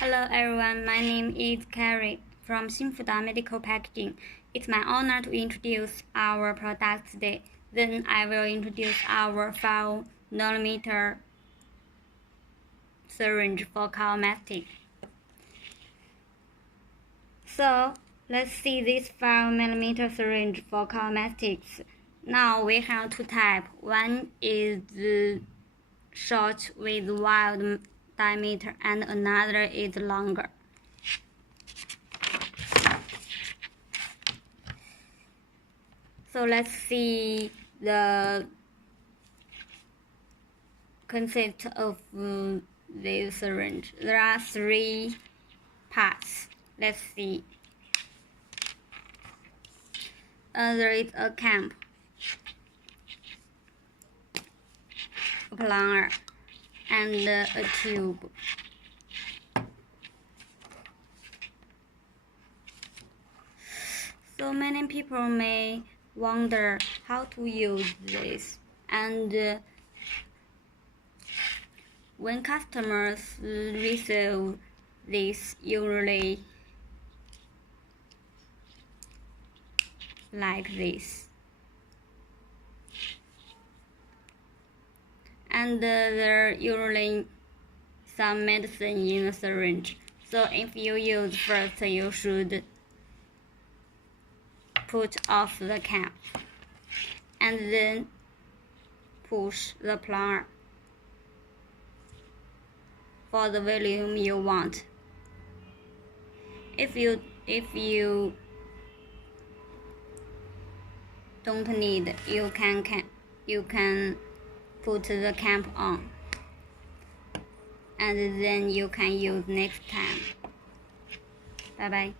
Hello everyone, my name is Carrie from Xinfuda Medical Packaging. It's my honor to introduce our product today. Then I will introduce our 5mm syringe for cow mastitis. So let's see this 5mm syringe for cow mastitis. Now we have two types. One is short with wide diameter and another is longer. So let's see the concept of this syringe. There are three parts. Let's see. There is a cap, a plunger, and a tube. So many people may wonder how to use this, and when customers receive this, usually like this, and there usually some medicine in the syringe. So if you use first, you should put off the cap and then push the plunger for the volume you want. If you don't need, you can put the cap on, and then you can use next time. Bye bye.